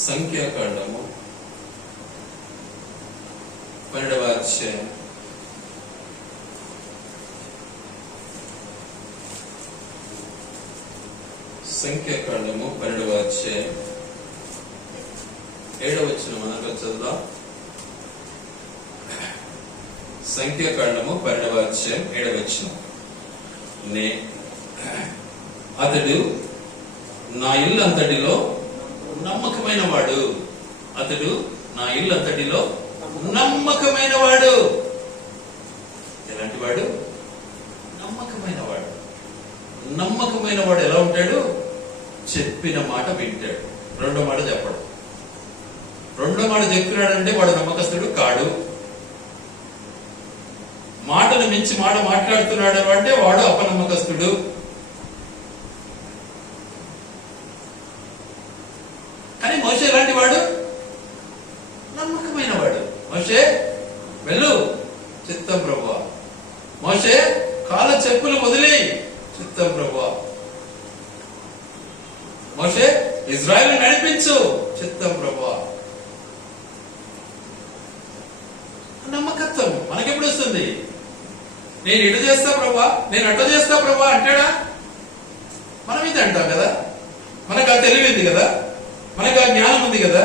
సంఖ్యాకాండము 12వ అధ్యాయం సంఖ్యాకాండము 12వ అధ్యాయం 7వ వచనం మనకు చదువుదాం. సంఖ్యాకాండము 12వ అధ్యాయం 7వ వచనం. అతడు నా ఇల్లంతటిలో నమ్మకమైన వాడు. అతడు నా ఇల్లంతటిలో నమ్మకమైన వాడు. ఎలాంటి వాడు? నమ్మకమైన వాడు. నమ్మకమైన వాడు ఎలా ఉంటాడు? చెప్పిన మాట వింటాడు, రెండో మాట చెప్పడు. రెండో మాట చెప్తున్నాడంటే వాడు నమ్మకస్తుడు కాడు. మాటను మించి మాట మాట్లాడుతున్నాడు అంటే వాడు అపనమ్మకస్తుడు. కానీ మోషే ఎలాంటి వాడు? నమ్మకమైన వాడు. మోషే వెళ్ళు, చిత్తం ప్రభువా. మోషే కాళ్ళ చెప్పులు వదిలి, చిత్తం ప్రభువా. మోషే ఇజ్రాయెల్ నడిపించు, చిత్తం ప్రభువా. నమ్మకత్వం మనకెప్పుడు వస్తుంది? నేను ఇటు చేస్తా ప్రభా, నేను అట్ట చేస్తా ప్రభా అంటాడా? మనం ఇది అంటాం కదా. మనకు ఆ తెలివి ఉంది కదా, మనకు ఆ జ్ఞానం ఉంది కదా.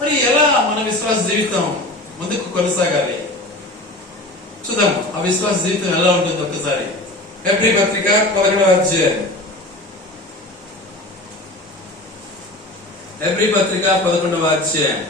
మరి ఎలా మన విశ్వాస జీవితం ముందుకు కొనసాగాలి? చూద్దాం ఆ విశ్వాస జీవితం ఎలా ఉంటుంది ఒక్కసారి. హెబ్రీ పత్రిక 11వ అధ్యాయం. హెబ్రీ పత్రిక 11వ అధ్యాయం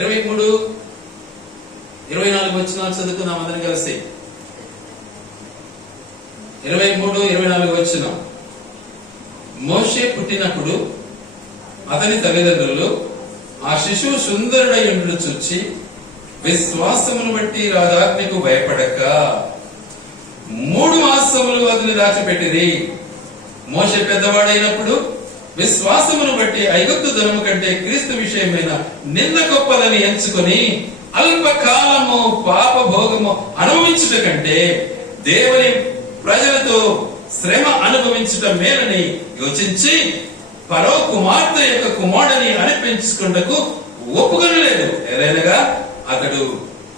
23, 24 వచనాలు చదువుకున్నాం అందరం కలిసి. 23, 24 వచనం. మోషే పుట్టినప్పుడు అతని తల్లిదండ్రులు ఆ శిశువు సుందరుడై ఉండుట చూచి విశ్వాసమును బట్టి రాజాజ్ఞకు భయపడక 3 మాసములు అతని దాచిపెట్టిరి. మోషే పెద్దవాడైనప్పుడు విశ్వాసమును బట్టి ఐగుప్తు ధనము కంటే క్రీస్తు విషయమైన నింద గొప్పదని ఎంచుకొని అల్పకాలము పాప భోగము అనుభవించుట కంటే దేవుని ప్రజలతో శ్రమ అనుభవించుట మేలని యోచించి ఫరో కుమార్తె యొక్క కుమారుడిని అనిపించుకుంటకు ఒప్పుకొనలేదు. ఏదైనగా అతడు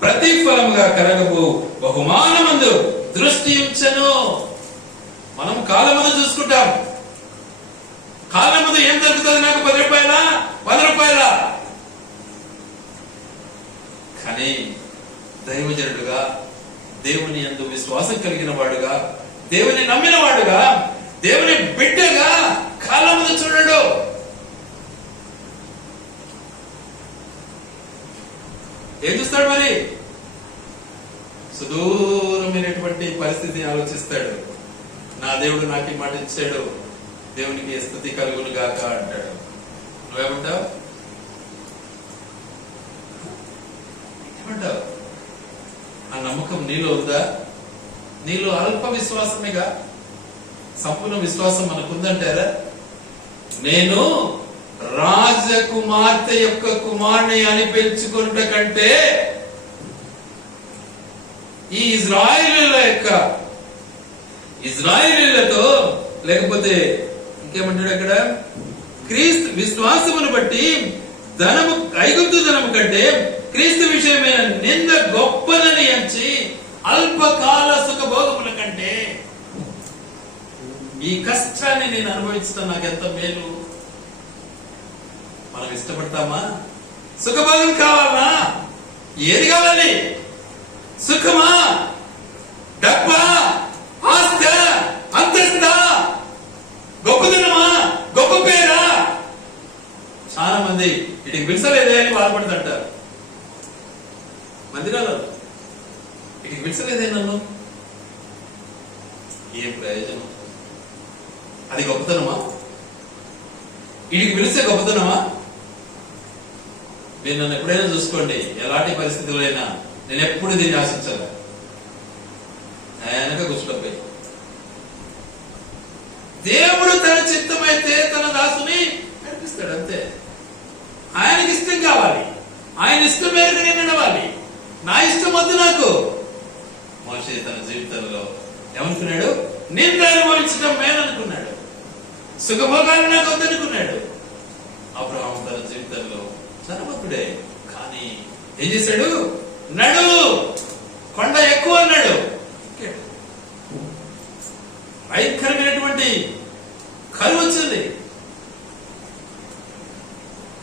ప్రతిఫలముగా కలగబో బహుమానమందు దృష్టి ఉంచెను. మనం కాలమందు చూసుకుంటాం. కాళ్ళ ముందు ఏం దొరుకుతుంది? నాకు 10 రూపాయలా, 100 రూపాయలా? కానీ దైవజనుడుగా, దేవుని యందు విశ్వాసం కలిగిన వాడుగా, దేవుని నమ్మిన వాడుగా, దేవుని బిడ్డగా కాళ్ళ ముందు చూడడు. ఏం చూస్తాడు? మరి సుదూరమైనటువంటి పరిస్థితిని ఆలోచిస్తాడు. నా దేవుడు నాకు ఈ మాట ఇచ్చాడు, దేవునికి స్తుతి కలుగును గాక అంటాడు. నువ్వేమంటావు? ఏమంటావు? ఆ నమ్మకం నీలో ఉందా? నీలో అల్ప విశ్వాసమేగా. సంపూర్ణ విశ్వాసం మనకుందంటారా? నేను రాజకుమార్తె యొక్క కుమారుని అని పిలుచుకున్న కంటే ఈ ఇజ్రాయేలీలతో లేకపోతే ఇంకేమంటాడు అక్కడ? క్రీస్తు విశ్వాసమును బట్టి ధనము, ఐగుప్తు ధనము కంటే క్రీస్తు విషయమైన నింద గొప్పదని ఎంచి అల్పకాల సుఖభోగముల కంటే ఈ కష్టాన్ని నేను అనుభవించడం నాకెంత మేలు. మనం ఇష్టపడతామా? సుఖభోగం కావాలా? ఏది కావాలి? సుఖమా, డబ్బా, ఆస్త, అంతస్తా, గొప్పదనమా, గొప్ప పేరా? చాలా మంది ఇటుకి పిలిచలేదే అని బాధపడుతుంటారు. మందిరాలు ఇటుకి పిలిచలేదే నన్ను, ఏం ప్రయోజనం? అది గొప్పతనమా? ఇటుకి పిలిస్తే గొప్పతనమా? మీరు నన్ను ఎప్పుడైనా చూసుకోండి, ఎలాంటి పరిస్థితుల్లో అయినా నేను ఎప్పుడు దీన్ని ఆశించాలి. ఆయనగా కూర్చుంటే దేవుడు తన చిత్తమైతే తన దాసుని నడిపిస్తాడు. అంతే. ఆయనకి ఇష్టం కావాలి, ఆయన ఇష్టం మేరకు నేను నడవాలి. నా ఇష్టం వద్దు నాకు. మోషే తన జీవితంలో ఏమనుకున్నాడు? నింద అనుభవించడం మేలనుకున్నాడు. సుఖభోగాలు నాకు వద్దనుకున్నాడు. అబ్రహాము తన జీవితంలో ధనవంతుడే, కానీ ఏం చేశాడు? నడు, కొండ ఎక్కువ అన్నాడు. భయంకరమైనటువంటి కరువు వచ్చింది.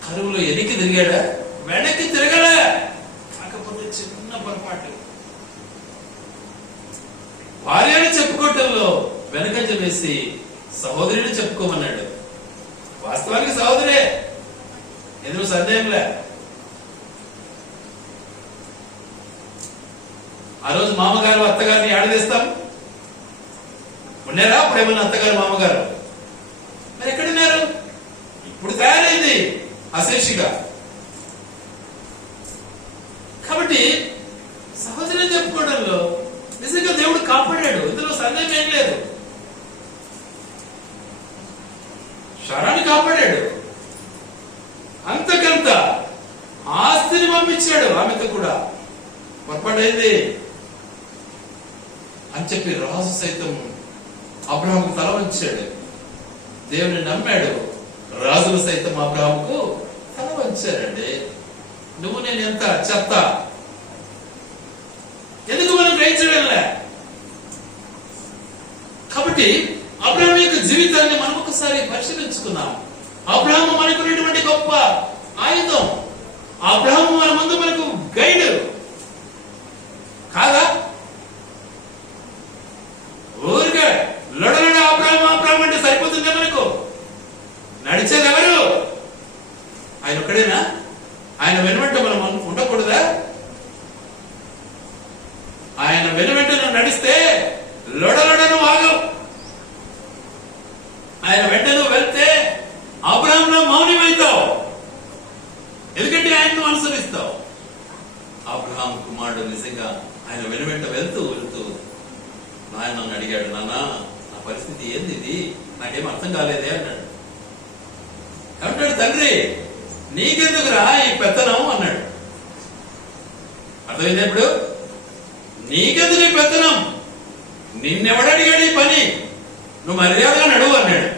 కరువులో ఎనికి తిరిగాడా? వెనక్కి తిరగడా? కాకపోతే చిన్న పొరపాటు, భార్యని చెప్పుకోవటంలో వెనకంజ వేసి సహోదరిని చెప్పుకోమన్నాడు. వాస్తవానికి సహోదరే, ఎందుకు సందేహంలే. ఆ రోజు మామగారు అత్తగారిని ఆడదీస్తాం. ఉన్నారా అప్పుడేమన్నా అత్తగారు మామగారు? మరి ఎక్కడున్నారు? ఇప్పుడు తయారైంది అశేషిగా. కాబట్టి సహోదరుని చెప్పుకోవడంలో నిజంగా దేవుడు కాపాడాడు, ఇందులో సందేహం ఏం లేదు. శరాన్ని కాపాడాడు, అంతకంత ఆస్తిని పంపించాడు ఆమెతో కూడా. పొరపాటైంది అని చెప్పి రాజు సైతం అబ్రహాముకు తల వంచాడు. దేవుని నమ్మాడు. రాజులు సైతం అబ్రహాముకు తల వంచారండి. నువ్వు నేను ఎంత చెత్త, ఎందుకు మనం గ్రహించడంలే. కాబట్టి అబ్రహాము యొక్క జీవితాన్ని మనం ఒకసారి పరిశీలించుకున్నాం. అబ్రహాము మనకున్నటువంటి గొప్ప ఆయుధం. అబ్రహాము మన ముందు మనకు గైడ్ కాదా? ఊరిగా లొడలొడ అబ్రహాము అబ్రహాము అంటే సరిపోతుందా మనకు? నడిచేది ఎవరు? ఆయన ఒక్కడేనా? ఆయన వెనువెంట మనం ఉండకూడదా? ఆయన వెనువెంట నువ్వు నడిస్తే లొడలొడను ఆగవు. ఆయన వెంట నువ్వు వెళ్తే అబ్రహాములో మౌనమవుతావు, ఎందుకంటే ఆయన నువ్వు అనుసరిస్తావు. అబ్రహాము కుమారుడు నిజంగా ఆయన వెనువెంట వెళ్తూ వెళ్తూ నాయన నన్ను అడిగాడు, నాన్న నా పరిస్థితి ఏంది, ఇది నాకేం అర్థం కాలేదే అన్నాడు. అంటాడు, తండ్రి నీకెందుకురా ఈ పెత్తనం అన్నాడు. అర్థమైంది? ఇప్పుడు నీకెందుకు ఈ పెత్తనం? నిన్నెవడడిగాడు ఈ పని? నువ్వు మర్యాదగా నడువు అన్నాడు.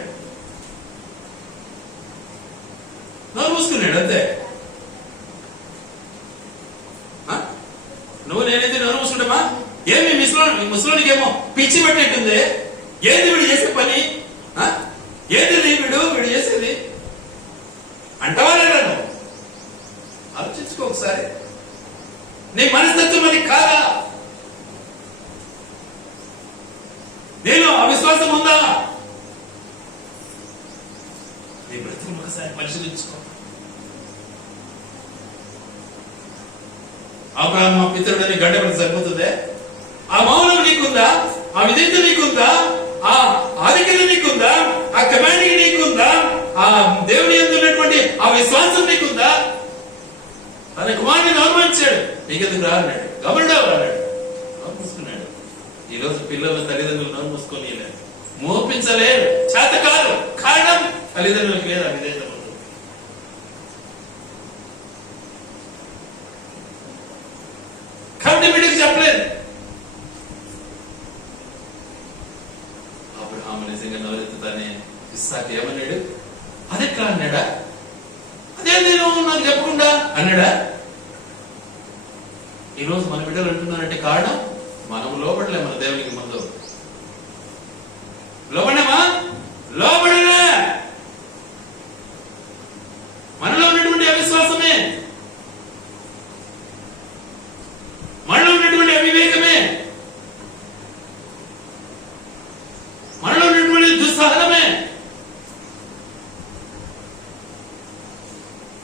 నోరు మూసుకున్నాడు అంతే. నువ్వు నేనైతే నోరు మూసుకుంటామా? ఏమి ముసలోనికేమో పిచ్చి పట్టేట్టుంది. ఏది వీడు చేసే పని? ఏది వీడు చేసేది అంటవా లేదా? నువ్వు ఆలోచించుకో ఒకసారి. నీ మనస్తత్వం అది కాదా? నేను అవిశ్వాసం ఉందా? నీ బ్రతుకును ఒకసారి పరిశీలించుకో. అబ్రహాము పితరుడని గడ్డపడి సరిపోతుందే? ఆ మౌనం నీకుందా? ఆ విధేయత నీకుందా? ఆ ఆధిక్యత నీకుందా? ఆ కమాండింగ్ నీకుందా? ఆ దేవుని యందు ఉన్నటువంటి ఆ విశ్వాసం నీకుందా? తన కుమారుని అవమానించాడు, నీకెందుకు రా అన్నాడు. గమనించావు అన్నాడు, మూసుకున్నాడు. ఈ రోజు పిల్లల తల్లిదండ్రులు నోరు మూసుకొని మోపించలేరు, చేత కాదు. కారణం తల్లిదండ్రులకు లేదు ఆ విధేయత. కాబట్టి వీడికి చెప్పలేదు. అబ్రహాము నిజంగా నవరెత్తుతానే ఇస్సాకు ఏమన్నాడు? అదెట్లా అన్నాడా? అదే నేను నాకు చెప్పకుండా అన్నాడా? ఈరోజు మన బిడ్డలు అంటున్నారంటే కారణం మనం లోపడలే. మన దేవునికి ముందు లోపడమా? లోపడలే. మనలో ఉన్నటువంటి అవిశ్వాసమే, మనలో ఉన్నటువంటి అవివేకమే, మనలో ఉన్నటువంటి దుస్సహనమే.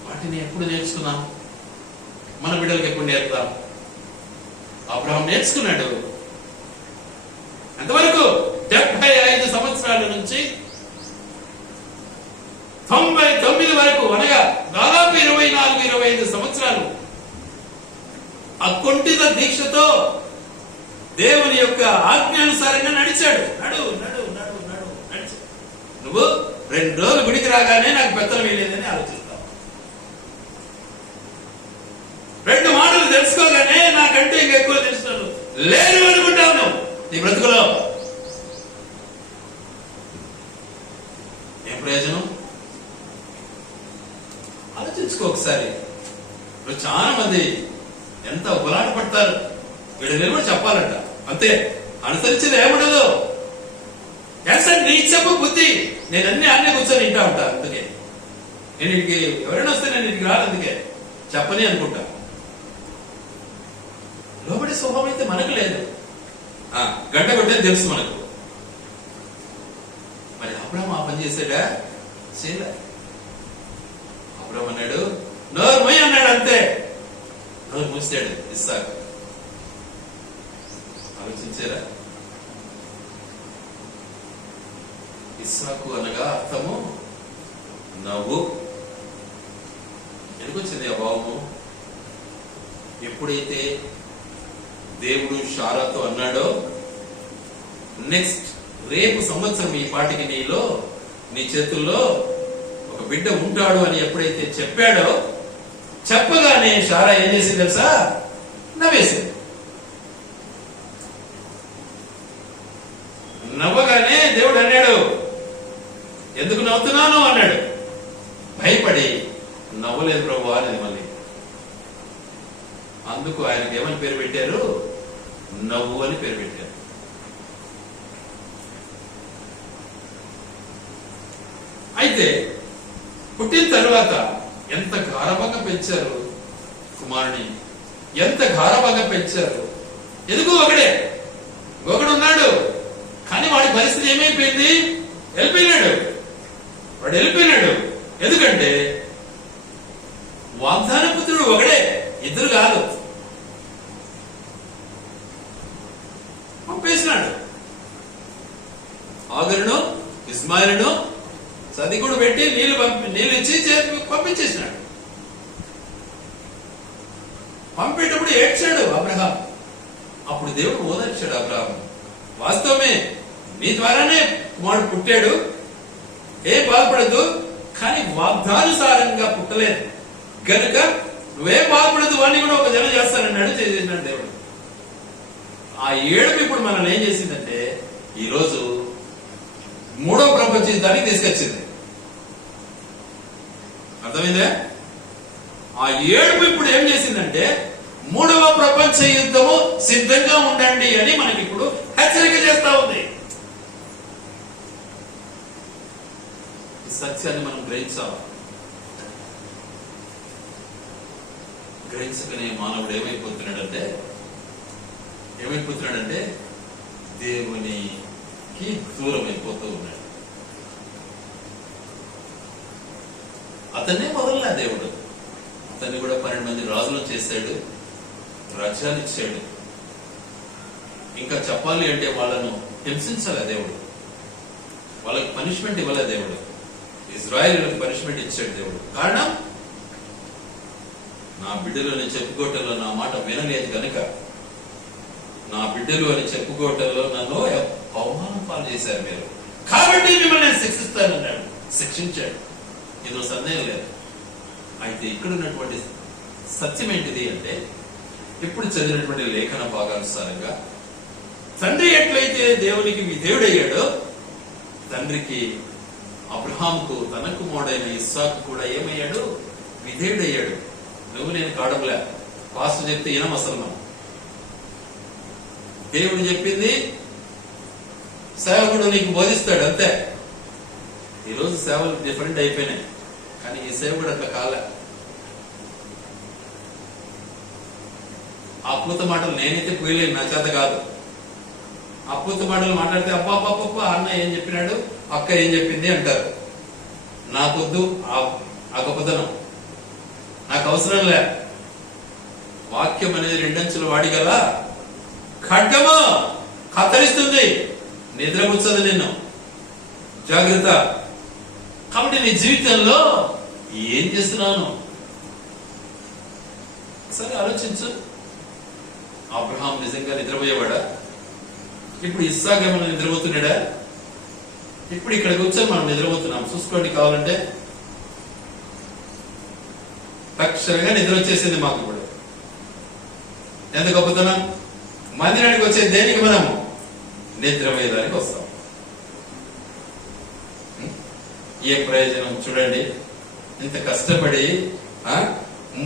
వాటిని ఎప్పుడు నేర్చుకున్నాం? మన బిడ్డలకు ఎప్పుడు నేర్పుతాం? అబ్రహాం నేర్చుకున్నాడు. అంతవరకు 75 సంవత్సరాల నుంచి 99 వరకు, అనగా దాదాపు 24-25 సంవత్సరాలు అకుంఠిత దీక్షతో దేవుని యొక్క ఆజ్ఞానుసారంగా నడిచాడు. నడు నడు నడు నడు నడిచాడు. నువ్వు 2 రోజులు గుడికి రాగానే నాకు పెత్తనం వెళ్ళేదని ఆలోచిస్తాం. 2 మాటలు తెలుసుకోగానే నాకంటే ఇంకెక్కువ తెలుస్తాను లేదు అనుకుంటాను. నీ బ్రతుకులో ఏం ప్రయోజనం? ఆలోచించుకో ఒకసారి. ఇప్పుడు చాలా మంది ఎంత ఉబలాట పడతారు. వీడు నిలబడి చెప్పాలంట, అంతే, అనుసరించేది ఏముండదు. సార్ నీ చెప్పు బుద్ధి, నేను అన్ని కూర్చొని వింటా ఉంటా. అందుకే నేను ఇంటికి ఎవరైనా వస్తే నేను ఇంటికి రాను, అందుకే చెప్పని అనుకుంటా. లోబడి స్వభావం అయితే మనకు లేదు. గంట కొట్టేది తెలుసు మనకు. మరి అబ్రహాం ఆ పని చేశాడా? చేయలే. అబ్రహాం అన్నాడు నోరు మొయ్యి అన్నాడు, అంతే. నోరు మూసాడు ఇస్సాకు. ఆలోచించారా? ఇస్సాకు అనగా అర్థము నవ్వు. ఎందుకొచ్చింది ఆ భావము? ఎప్పుడైతే దేవుడు షారాతో అన్నాడో నెక్స్ట్ రేపు సంవత్సరం ఈ పాటికి నీ చేతుల్లో ఒక బిడ్డ ఉంటాడు అని ఎప్పుడైతే చెప్పాడో, చెప్పగానే షారా ఏం చేసింది తెలుసా? నవ్వేసింది. నవ్వగానే దేవుడు అన్నాడు, ఎందుకు నవ్వుతున్నాను అన్నాడు. భయపడి నవ్వలేదు ప్రభు అనేది మళ్ళీ. అందుకు ఆయనకు ఏమని పేరు పెట్టారు? నవ్వు అని పేరు పెట్టారు. అయితే పుట్టిన తరువాత ఎంత గారవంగా పెంచారు కుమారుని, ఎంత గారవంగా పెంచారు. ఎందుకు ఒకడే ఉన్నాడు, కానీ వాడి పరిస్థితి ఏమైపోయింది? వాడు వెళ్ళిపోయినాడు. ఎందుకంటే వాగ్దాన పుత్రుడు ఒకడే, 2 కాదు. పంపేసినాడు. ఆగరును ఇస్మాయిలును సదికుడు పెట్టి నీళ్ళు ఇచ్చి పంపించేసినాడు. పంపేటప్పుడు ఏడ్చాడు అబ్రహాం. అప్పుడు దేవుడు ఓదార్చాడు అబ్రహాం. వాస్తవమే, నీ ద్వారానే కుమారుడు పుట్టాడు, ఏం బాధపడదు, కానీ వాగ్దానుసారంగా పుట్టలేదు గనుక నువ్వేం బాధపడదు, వాడిని కూడా ఒక జనం చేస్తానన్నాడు. చేసేసినాడు దేవుడు. ఆ ఏడుపు ఇప్పుడు మనల్ని ఏం చేసిందంటే ఈరోజు 3వ ప్రపంచ యుద్ధానికి తీసుకొచ్చింది. అర్థమైందే? ఆ ఏడుపు ఇప్పుడు ఏం చేసిందంటే 3వ ప్రపంచ యుద్ధము సిద్ధంగా ఉండండి అని మనకి ఇప్పుడు హెచ్చరిక చేస్తా ఉంది. ఈ సత్యాన్ని మనం గ్రహించాలి. గ్రహించకనే మానవుడు ఏమైపోతున్నాడంటే దేవునికి దూరం అయిపోతూ ఉన్నాడు. అతన్నే మొదలనా దేవుడు. అతన్ని కూడా 12 మంది రాజులను చేశాడు, రాజ్యాన్ని ఇచ్చాడు. ఇంకా చెప్పాలి అంటే వాళ్ళను హింసించాలి దేవుడు, వాళ్ళకి పనిష్మెంట్ ఇవ్వలే దేవుడు. ఇజ్రాయేలులకు పనిష్మెంట్ ఇచ్చాడు దేవుడు. కారణం, నా బిడ్డలు అని చెప్పుకోవటంలో నా మాట వినలేదు కనుక, నా బిడ్డలు అని చెప్పుకోవటంలో నన్ను అవమానం పాలు చేశారు మీరు, కాబట్టి మిమ్మల్ని నేను శిక్షిస్తానన్నాడు. శిక్షించాడు, ఇందులో సందేహం లేదు. అయితే ఇక్కడ ఉన్నటువంటి సత్యం ఏంటిది అంటే, ఇప్పుడు చదివినటువంటి లేఖన భాగానుసారంగా తండ్రి ఎట్లయితే దేవునికి విధేయుడయ్యాడో, తండ్రికి అబ్రహాంకు తన కుమారుడైన ఇస్సాకు కూడా ఏమయ్యాడు? విధేయుడయ్యాడు. నువ్వు నేను కాడంలే, పాస్టర్ చెప్తే ఇనమసలం. దేవుడు చెప్పింది సేవకుడు నీకు బోధిస్తాడు, అంతే. ఈరోజు సేవలు డిఫరెంట్ అయిపోయినాయి, కానీ ఈ సేవకుడు అట్లా కాలే. ఆ పూత మాటలు నేనైతే పోయలేను, నా చేత కాదు. ఆ పూత మాటలు మాట్లాడితే అప్ప అన్న ఏం చెప్పినాడు, అక్క ఏం చెప్పింది అంటారు. నాకొద్దు ఆ గొప్పతనం, నాకు అవసరం లే. వాక్యం అనేది 2 అంచులు వాడిగల ఖడ్గము, కత్తరిస్తుంది, నిద్రపుచ్చదు నిన్ను. జాగ్రత్త. కాబట్టి నీ జీవితంలో ఏం చేస్తున్నాను సరే ఆలోచించు. అబ్రహాం నిజంగా నిద్రపోయేవాడా? ఇప్పుడు ఇస్సాకు ఏమన్నా నిద్రపోతున్నాడా? ఇప్పుడు ఇక్కడ కూర్చొని మనం నిద్రపోతున్నాం. చూసుకోండి కావాలంటే. తక్షణంగా నిద్ర వచ్చేసింది మాకు ఇప్పుడు. ఎంత గొప్పతనం! మందిరానికి వచ్చే దేనికి మనము నిద్రపోయేదానికి వస్తాం. ఏ ప్రయోజనం చూడండి. ఇంత కష్టపడి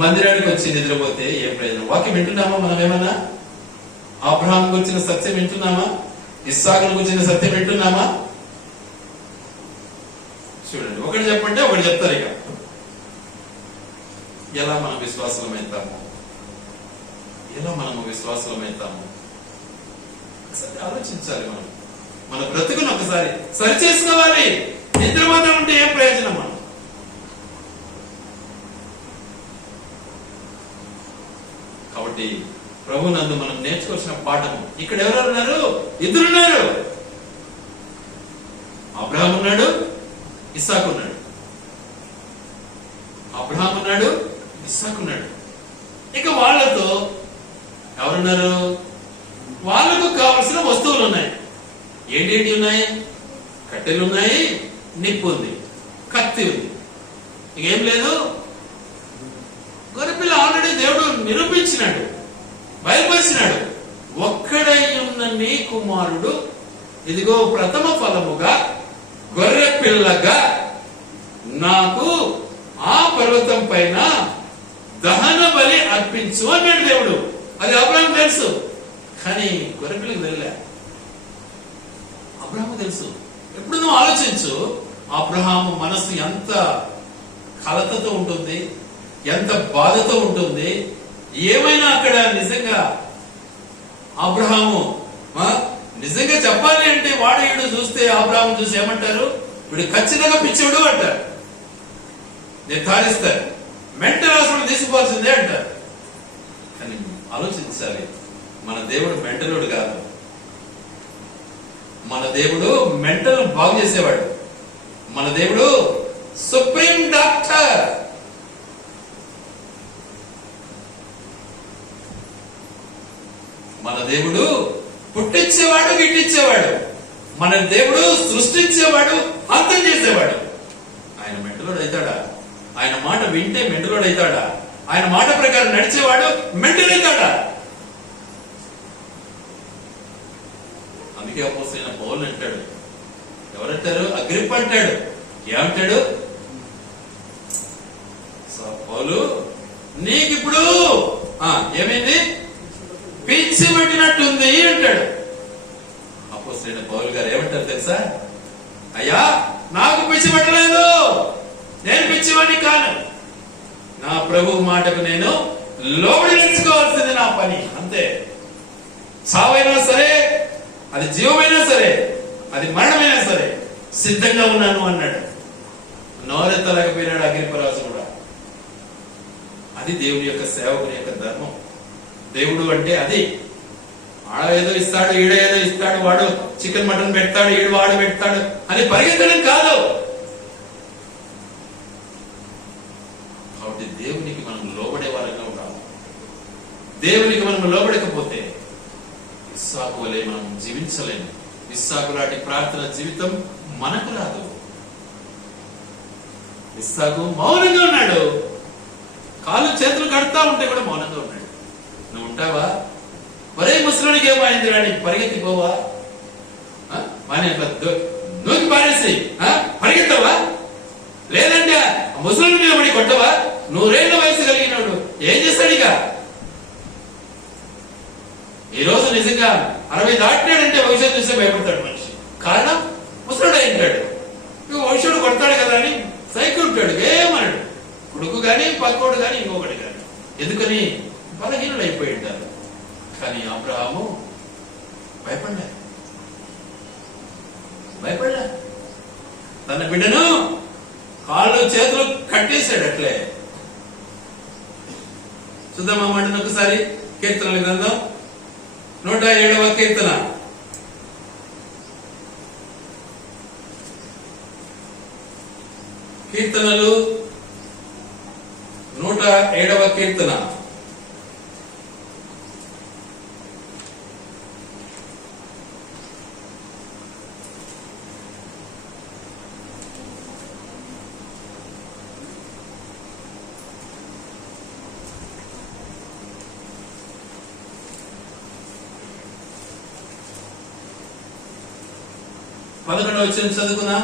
మందిరానికి వచ్చి నిద్రపోతే ఏ ప్రయోజనం? వాక్యం వింటున్నామా మనం? ఏమన్నా అబ్రహాం గురించిన సత్యం వింటున్నామా? ఇస్సాకును గురించిన సత్యం వింటున్నామా? చూడండి, ఒకటి చెప్పంటే ఒకటి చెప్తారు. ఇక ఎలా మనం విశ్వాసమవుతాము? ఎలా మనము విశ్వాసమవుతాము? ఒకసారి ఆలోచించాలి. మనం మన బ్రతుకును ఒకసారి సరి చేసుకోవాలి. నిద్రపోతా ఉంటే ఏం ప్రయోజనం? మనం కాబట్టి ప్రభు నందు మనం నేర్చుకోవాల్సిన పాఠము ఇక్కడ ఎవరెవరు ఉన్నారు? ఇద్దరున్నారు. అబ్రహాం ఉన్నాడు, ఇస్సాకు ఉన్నాడు. అబ్రహాం ఉన్నాడు, ఇస్సాకు ఉన్నాడు. ఇక వాళ్ళతో ఎవరున్నారు? వాళ్ళకు కావలసిన వస్తువులు ఉన్నాయి. ఏంటి ఉన్నాయి? కట్టెలు ఉన్నాయి, నిప్పు ఉంది, కత్తి ఉంది. ఇంకేం లేదు. గొర్రెపిల్ల ఆల్రెడీ దేవుడు నిరూపించినాడు, బయలుపరిచినాడు. ఒక్కడై ఉన్న నీ కుమారుడు ఇదిగో ప్రథమ ఫలముగా గొర్రె పిల్లగా నాకు ఆ పర్వతం పైన దహన బలి అర్పించు అన్నాడు దేవుడు. అది అబ్రహాము తెలుసు, కానీ గొర్రెపిల్లకి వెళ్ళా. అబ్రహాము తెలుసు. ఎప్పుడు నువ్వు ఆలోచించు, అబ్రహాము మనసు ఎంత కలతతో ఉంటుంది, ఎంత బాధతో ఉంటుంది. ఏమైనా అక్కడ నిజంగా అబ్రహాము నిజంగా చెప్పాలి అంటే వాడు వీడు చూస్తే అబ్రహాము చూసి ఏమంటారు? వీడు ఖచ్చితంగా పిచ్చోడు అంటారు, నిర్ధారిస్తారు. మెంటల్ హాస్పిటల్ తీసుకోవాల్సిందే అంటారు. కానీ ఆలోచించాలి, మన దేవుడు మెంటలోడు కాదు. మన దేవుడు మెంటల్ బాగు చేసేవాడు. మన దేవుడు సుప్రీం డాక్టర్. మన దేవుడు పుట్టించేవాడు, గిట్టించేవాడు. మన దేవుడు సృష్టించేవాడు, అంతం చేసేవాడు. ఆయన మెంటలోడు అవుతాడా? ఆయన మాట వింటే మెంటలోడు అవుతాడా? ఆయన మాట ప్రకారం నడిచేవాడు మెంటల్ అవుతాడా? అందుకే అపోస్తలుడైన పౌలు అంటాడు. ఎవరంటారు? అగ్రిప్ప అంటాడు. ఏమంటాడు? పౌలు, నీకిప్పుడు ఏమైంది? పిచ్చి పట్టినట్టుంది అంటాడు. అపోస్తలుడైన పౌలు గారు ఏమంటారు తెలుసా? అయ్యా, నాకు పిచ్చి పట్టలేదు, నేను పిచ్చివాడిని కాను. నా ప్రభు మాటకు నేను లోబడించుకోవాల్సింది నా పని, అంతే. చావైనా సరే, అది జీవమైనా సరే, అది మరణమైనా సరే సిద్ధంగా ఉన్నాను అన్నాడు. నోరెత్తలేకపోయినాడు అగ్రిప్పరాజు కూడా. అది దేవుని యొక్క సేవకుని యొక్క ధర్మం. దేవుడు అంటే అది. ఆడ ఏదో ఇస్తాడు, ఈడ ఏదో ఇస్తాడు, వాడు చికెన్ మటన్ పెడతాడు, ఈడు వాడు పెడతాడు అని పరిగెత్తడం కాదు. కాబట్టి దేవునికి మనం లోబడే వారంగా ఉండాలి. దేవునికి మనం లోబడకపోతే ఇస్సాకు వలె మనం జీవించలేము. ఇస్సాకు లాంటి ప్రార్థన జీవితం మనకు రాదు. ఇస్సాకు మౌనంగా ఉన్నాడు. కాళ్ళు చేతులు కడతా ఉంటే కూడా మౌనంగా ఉన్నాడు. నువ్వు ఉంటావా? ఒరే ముసలికి ఏమైంది రాని పరిగెత్తిపోవా? నూకి పారేసి పరిగెత్తవా? లేదంటే ముసలి మీద పడి కొట్టవా? 100 ఏళ్ల వయసు కలిగినాడు ఏం చేస్తాడు? ఇక ఈ రోజు నిజంగా 60 దాటినాడంటే భవిష్యత్తు చూస్తే భయపడతాడు మనిషి. కారణం ముసలుడు అయింటాడు. ఇక భవిష్యత్తు కొడతాడు కదా అని సైకిల్ ఉంటాడు, ఏమన్నాడు. కొడుకు గాని, పక్కోడు గాని, ఇంకొకటి గాని. ఎందుకని? బలహీనుడు అయిపోయి ఉంటారు. కానీ అబ్రహాము భయపడ్డా. తన బిడ్డను కాళ్ళు చేతులు కట్టేశాడు. అట్లే చూద్దామా మాట ఒకసారి. కీర్తనల గ్రంథం 107వ కీర్తన. కీర్తనలు 107వ కీర్తన. 11వ వచనం చదువుకున్నా.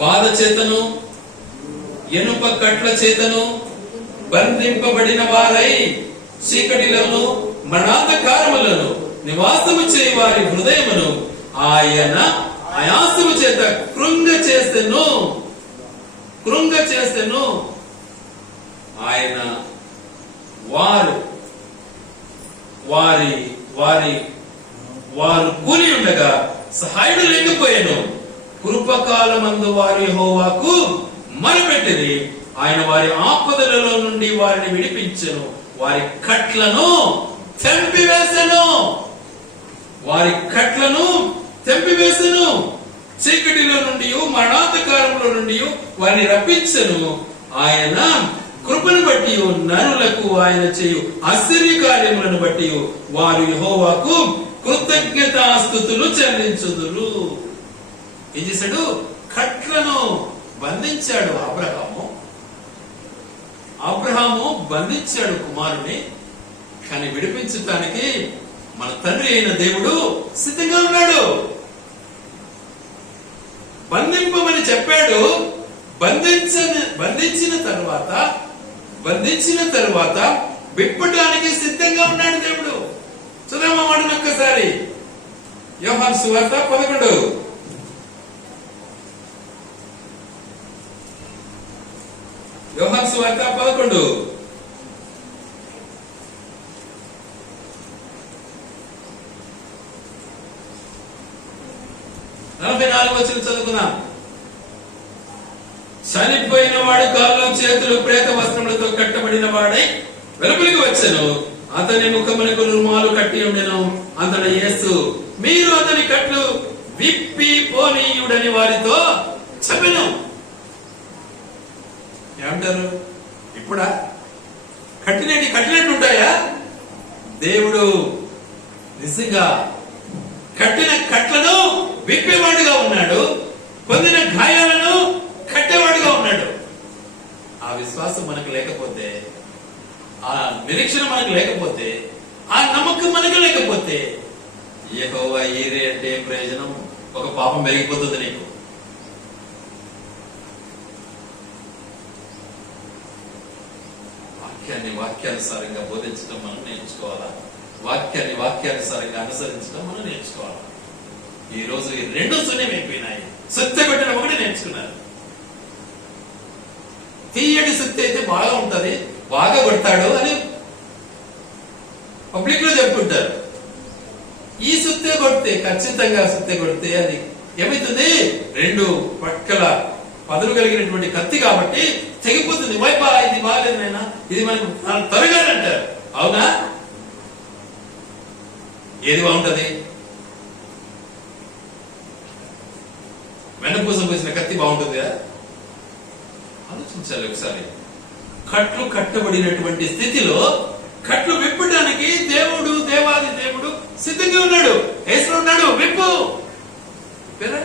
బాధ చేతను ఎనుప కట్ల చేతను బంధింపబడిన వారై చీకటిలోను మరణాంధకారములను నివాసము చేయి వారి హృదయమును ఆయన ఆయాసము చేత కృంగ చేసెను. ఆయన వారు కూలి ఉండగా సహాయుడు లేకపోయాను. కృపకాలమందు వారి యెహోవాకు మొరపెట్టిరి. ఆయన వారి ఆపదలలో నుండి వారిని విడిపించెను. వారి కట్లను తెంపివేసెను. చీకటిలో నుండి మరణాంధకారంలో నుండి వారిని రప్పించెను. ఆయన కృపను బట్టి నరులకు ఆయన చేయు ఆశ్చర్య కార్యములను బట్టి వారు యెహోవాకు కృతజ్ఞతాస్తుతులు చెల్లించుదురు. ఏం చేశాడు? కట్లను బంధించాడు. అబ్రహాము బంధించాడు కుమారుని. కానీ విడిపించటానికి మన తండ్రి అయిన దేవుడు సిద్ధంగా ఉన్నాడు. బంధింపమని చెప్పాడు. బంధించిన తరువాత విప్పటానికి సిద్ధంగా ఉన్నాడు దేవుడు. చదవమా వాడిని ఒక్కసారి. యోహాను సువార్త 11. యోహాను సువార్త 11. చదువుకున్నాం. చనిపోయిన వాడు కాళ్ళు చేతులు ప్రేత వస్త్రములతో కట్టబడిన వాడై వెలుపలికి వచ్చెను. అతని ముఖమునకు రుమాలు కట్టి ఉండెను. అతడు యేసు, మీరు అతని కట్లు విప్పి పోనీయుడని వారితో చెప్పెను. ఏమంటారు? ఇప్పుడా కట్టినట్టు ఉంటాయా? దేవుడు నిజంగా కట్టిన కట్లను విప్పేవాడుగా ఉన్నాడు. పొందిన గాయాలను కట్టేవాడుగా ఉన్నాడు. ఆ విశ్వాసం మనకు లేకపోతే, ఆ నిరీక్షణ మనకు లేకపోతే, ఆ నమ్మకం మనకు లేకపోతే యెహోవా ఈరే అంటే ఏం ప్రయోజనం? ఒక పాపం పెరిగిపోతుంది నీకు. వాక్యానుసారంగా బోధించడం మనం నేర్చుకోవాలా? వాక్యానుసారంగా అనుసరించడం మనం నేర్చుకోవాలి. ఈ రోజు ఈ రెండు శూన్యమైపోయినాయి. సుత్తి కొట్టిన ఒకటి నేర్చుకున్నారు. తీయటి సుత్తి అయితే బాగా ఉంటది, బాగా కొడతాడు అని పబ్లిక్ లో చెప్పుకుంటారు. ఈ సుత్తే కొడితే, ఖచ్చితంగా సుత్తే కొడితే అది ఏమైతుంది? రెండు పక్కల పదులు కలిగినటువంటి కత్తి కాబట్టి తెగిపోతుంది. వైపా ఇది బాగాలేదు నైనా, ఇది మనకు తరగాలంటారు. అవునా? ఏది బాగుంటది? వెన్నపూసం పోసిన కత్తి బాగుంటుందా? ఆలోచించాలి ఒకసారి. కట్లు కట్టబడినటువంటి స్థితిలో కట్లు విప్పడానికి దేవాది దేవుడు సిద్ధంగా ఉన్నాడు. యేసు ఉన్నాడు. విప్పు. విప్పారా?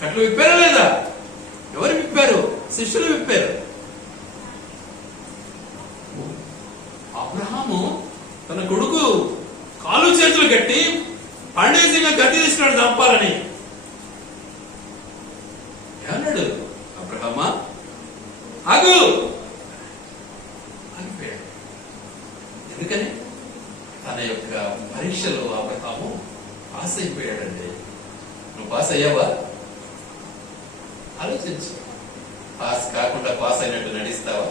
కట్లు విప్పారా లేదా? ఎవరు విప్పారు? శిష్యులు విప్పారు. అబ్రహాము తన కొడుకు కాలు చేతులు కట్టి పండేసిగా గతి తీసినాడు చంపాలని. ఏమన్నాడు? అబ్రహమా ఆగు అనిపోయాడు. ఎందుకని? తన యొక్క పరీక్షలో అబ్రహాము పాస్ అయిపోయాడండి. నువ్వు పాస్ అయ్యావా? ఆలోచించు. పాస్ కాకుండా పాస్ అయినట్టు నడిస్తావా?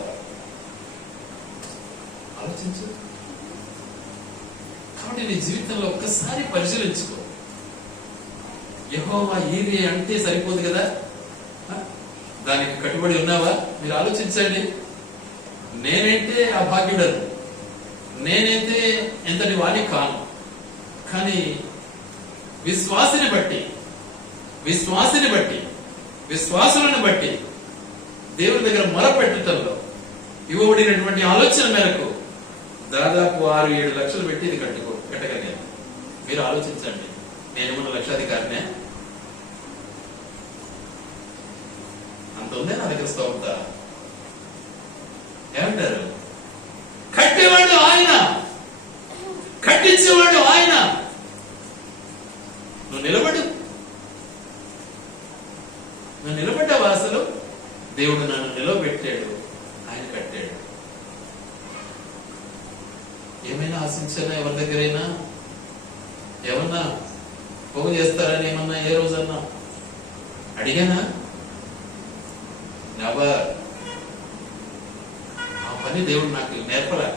ఆలోచించు. కాబట్టి నీ జీవితంలో ఒక్కసారి పరిశీలించుకో. యెహోవా ఈరే అంటే సరిపోదు కదా, దానికి కట్టుబడి ఉన్నావా? మీరు ఆలోచించండి. నేనైతే అభాగ్యుడను, నేనైతే ఎంతటి వాణి కాను. కానీ విశ్వాసుని బట్టి విశ్వాసులను బట్టి దేవుని దగ్గర మొరపెట్టడంలో ఇవ్వబడినటువంటి ఆలోచన మేరకు దాదాపు 6-7 లక్షలు పెట్టి ఇది కట్టగలిగాను. మీరు ఆలోచించండి. నేనేమన్నా లక్షాధికారినే? అంత ఉందే నా దగ్గర స్తోమత. ఏమంటారు? కట్టేవాడు ఆయన, కట్టించేవాడు ఆయన. నువ్వు నిలబడ్డావా? అసలు దేవుడు నన్ను నిలబెట్టాడు, ఆయన కట్టాడు. ఏమైనా ఆశించానా? ఎవరి దగ్గరైనా ఏమన్నా పోగు చేస్తారని ఏమన్నా ఏ రోజన్నా అడిగానా? నెవర్. ఆ పని దేవుడు నాకు నేర్పలే.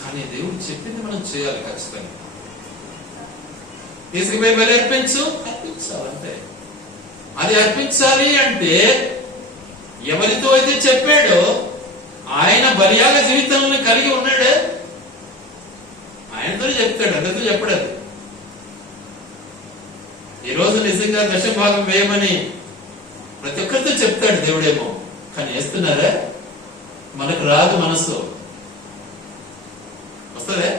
కానీ దేవుడు చెప్పింది మనం చేయాలి ఖచ్చితంగా. తీసుకుపోయి బలి అర్పించాలంటే అది అర్పించాలి అంటే ఎవరితో అయితే చెప్పాడో ఆయన బలియాగ జీవితంలో కలిగి ఉన్నాడే, ఆయనతో చెప్తాడు, అందరితో చెప్పడాడు. ఈరోజు నిజంగా దశభాగం వేయమని ప్రతి ఒక్కరితో చెప్తాడు దేవుడేమో, కానీ వేస్తున్నారా? మనకు రాదు, మనసు వస్తుందే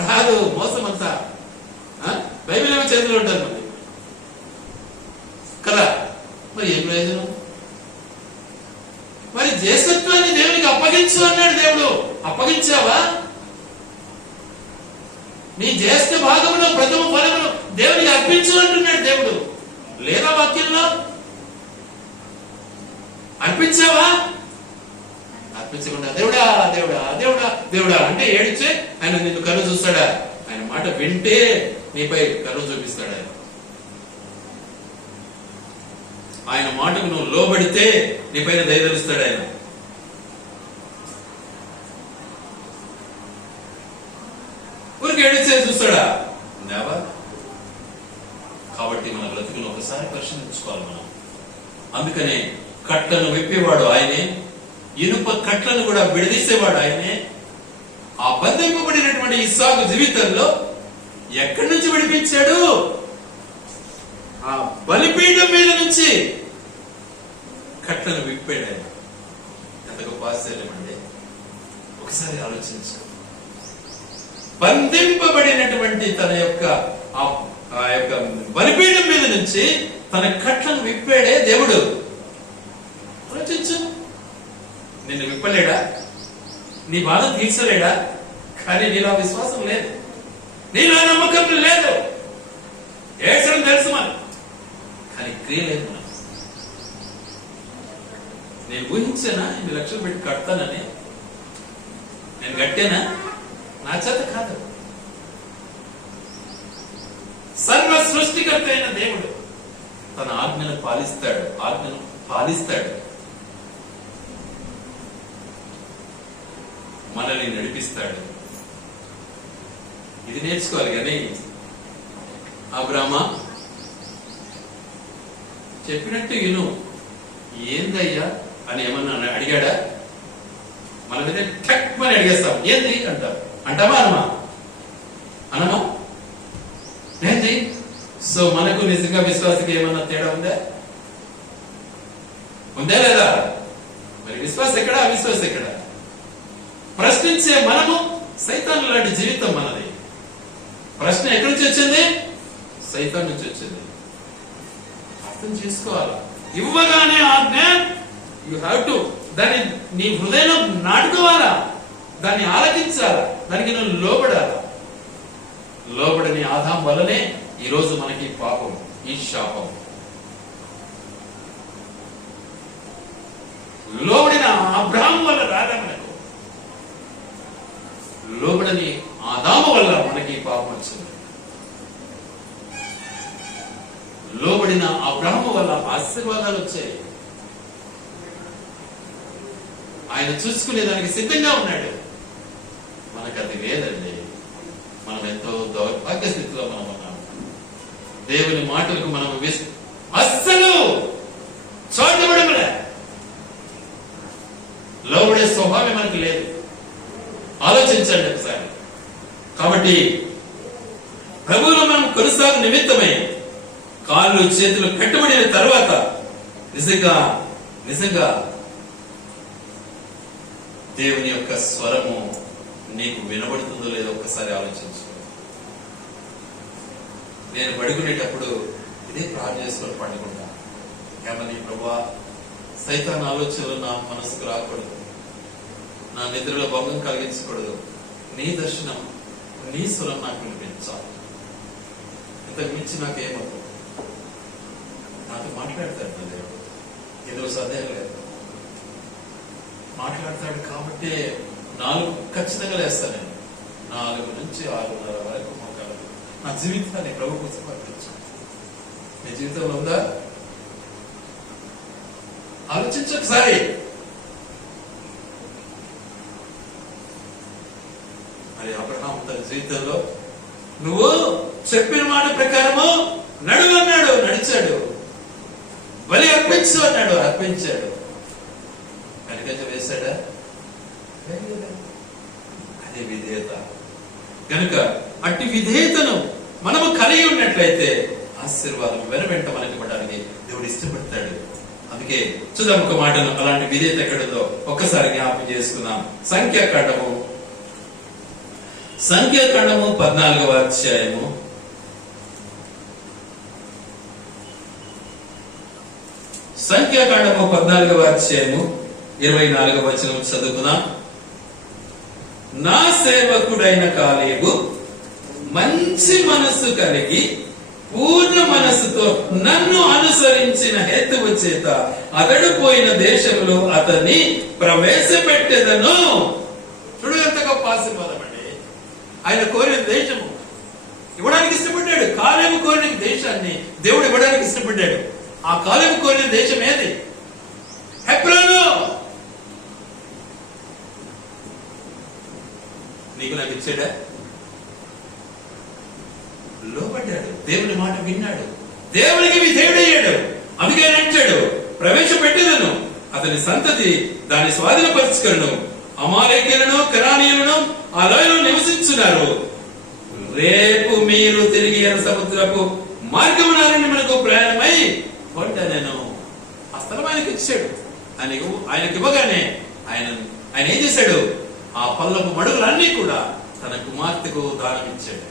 రాదు, మోసం అంతా. బైబిల్ ఏమో చేతిలో ఉంటారు మరి కదా, మరి ఏం ప్రయోజనం? మరి జ్యేష్ఠత్వాన్ని దేవునికి అప్పగించు అన్నాడు దేవుడు. అప్పగించావా? నీ జ్యేష్ఠ భాగంలో ప్రథమ ఫలమును దేవునికి అర్పించు అంటున్నాడు దేవుడు. లేదా వాక్యంలో అర్పించావా? అర్పించకుండా దేవుడా దేవుడా దేవుడా దేవుడా అంటే ఏడిచే ఆయన నిన్ను కన్ను చూస్తాడా? ఆయన మాట వింటే నీపై కన్ను చూపిస్తాడా? ఆయన మాటకు నువ్వు లోబడితే నీపైన దయ తెలుస్తాడు ఆయన. ఊరికి ఏడిచే చూస్తాడా? నెవర్. కాబట్టి మన బ్రతుకును ఒకసారి పరిశీలించుకోవాలి మనం. అందుకనే కట్లను విప్పేవాడు ఆయనే, ఇనుప కట్లను కూడా విడదీసేవాడు ఆయనే. ఆ బంధింపబడినటువంటి ఇస్సాకు జీవితంలో ఎక్కడి నుంచి విడిపించాడు? ఆ బలిపీఠం మీద నుంచి కట్లను విప్పాడు ఆయన. ఎంత గొప్ప ఆశ్చర్యం అండి! ఒకసారి ఆలోచించు. బంధింపబడినటువంటి తన యొక్క ఆ యొక్క బలిపీఠం మీద నుంచి తన కట్లను విప్పాడే దేవుడు. ఆలోచించు. నిన్ను విప్పలేడా? నీ బాధ తీర్చలేడా? కానీ నీలో విశ్వాసం లేదు, నీలో నమ్మకం లేదు. ఏసరం తెలుసు మన, కానీ క్రియ లేదు మన. నేను ఊహించానా 8 లక్షలు పెట్టి కడతానని? నేను కట్టానా? నా చేత కాదు. సర్వ సృష్టికర్త అయిన దేవుడు తన ఆజ్ఞను పాలిస్తాడు, మనల్ని నడిపిస్తాడు. ఇది నేర్చుకోవాలి. కానీ అబ్రామా చెప్పినట్టు విను, ఏందయ్యా అని ఏమన్నా అడిగాడా? మనమైతే టక్ అని అడిగేస్తాం, ఏంది అంటాం. అంటామా అనమా? ఏంది? సో మనకు నిజంగా విశ్వాసకి ఏమన్నా తేడా ఉందా లేదా? మరి విశ్వాసం ఎక్కడ, అవిశ్వాసం ఎక్కడ? ప్రశ్నించే మనము సైతాను లాంటి జీవితం మనది. ప్రశ్న ఎక్కడి నుంచి వచ్చింది? సైతాన్ నుంచి వచ్చింది. అర్థం చేసుకోవాలి. ఇవ్వగానే ఆజ్ఞ యు హ్యావ్ టు దాన్ని నీ హృదయంలో నాటుకోవాలా, దాన్ని ఆలకించాలా, దానికి నువ్వు లోబడాలా. లోబడని ఆదాం వల్లనే ఈరోజు మనకి పాపం, ఈ శాపం. లోబడిన అబ్రహాము వల్ల రాదా మనకు? లోబడని ఆదాము వల్ల మనకి పాపం వచ్చింది. లోబడిన అబ్రహాము వల్ల ఆశీర్వాదాలు వచ్చాయి. ఆయన చూసుకునేదానికి సిద్ధంగా ఉన్నాడు. మనకు అది లేదండి. మనం ఎంతో దౌర్భాగ్య స్థితిలో మనం ఉన్నాం. దేవుని మాటలకు మనం అస్సలు చోటపడమలే. లోబడే స్వభావం మనకు లేదు. ఆలోచించండి ఒకసారి. కాబట్టి ప్రభువులో మనం కొనసాగు నిమిత్తమై కాళ్ళు చేతులు కట్టుబడిన తర్వాత నిజంగా దేవుని యొక్క స్వరము నీకు వినబడుతుందో లేదో ఒక్కసారి ఆలోచించు. నేను పడుకునేటప్పుడు ఇదే ప్రార్థన చేసుకొని పడుకుంటా. ఏమని? ప్రభువా, సైతాన్ ఆలోచనలు నా మనసుకు రాకూడదు, నా నిద్రలో భంగం కలిగించకూడదు. నీ దర్శనం, నీ స్వరం నాకు వినిపించాలి. అంతకు మించి నాకేమవుతుంది? నాతో మాట్లాడతాడు నా దేవుడు, ఏదో సందేహం లేదు. మాట్లాడతాడు కాబట్టి 4 ఖచ్చితంగా లేస్తాను నేను. 4 నుంచి 6:30 వరకు మాట్లాడదు. నా జీవితాన్ని ప్రభు కోసం అర్పించాను. నీ జీవితంలో ఉందా? ఆలోచించు ఒకసారి. మరి అబ్రహాము తన జీవితంలో నువ్వు చెప్పిన మాట ప్రకారము నడువు అన్నాడు, నడిచాడు. బలి అర్పించు అన్నాడు, అర్పించాడు. వెనకంజ వేశాడా? అదే విధేయత. కనుక అట్టి విధేయతను మనము కలిగి ఉన్నట్లయితే ఆశీర్వాదం వెనువెంట మనకి ఇవ్వడానికి దేవుడు ఇష్టపడతాడు. అందుకే చూద్దాం ఒక మాటను, అలాంటి విధేయత ఎక్కడుందో ఒక్కసారి జ్ఞాపకం చేసుకుందాం. సంఖ్యాకాండము 14వ అధ్యాయము 14వ అధ్యాయము 24వ వచనం చదువుకున్నాం. నా సేవకుడైన కాలేబు మంచి మనస్సు కలిగి పూర్ణ మనస్సుతో నన్ను అనుసరించిన హేతువు చేత అతడు పోయిన దేశంలో అతన్ని ప్రవేశపెట్టెదను. చూడు ఎంత గొప్ప ఆశీర్వాదం అండి. ఆయన కోరిన దేశము ఇవ్వడానికి ఇష్టపడ్డాడు. కాలేబు కోరిన దేశాన్ని దేవుడు ఇవ్వడానికి ఇష్టపడ్డాడు. ఆ కాలేబు కోరిన దేశం ఏది? హెబ్రోను. నీకు నాకు ఇచ్చాడా? లోబడ్డాడు, దేవుని మాట విన్నాడు, దేవునికి విధేయుడయ్యాడు. అందుకే నడిచాడు. ప్రవేశపెట్టేదను, అతని సంతతి దాన్ని స్వాధీనపరచుకును. అమాలేకీయులను కనానీయులను ఆ లోయలో నివసించున్నారు. రేపు మీరు తిరిగి ఎర్ర సముద్రపు మార్గమునారని మనకు ప్రయాణమై నేను ఆ స్థలం ఆయనకి ఇచ్చాడు. ఆయనకి ఇవ్వగానే ఆయన ఏం చేశాడు? ఆ పల్లపు మడుగులన్నీ కూడా తన కుమార్తెకు దానం ఇచ్చాడు.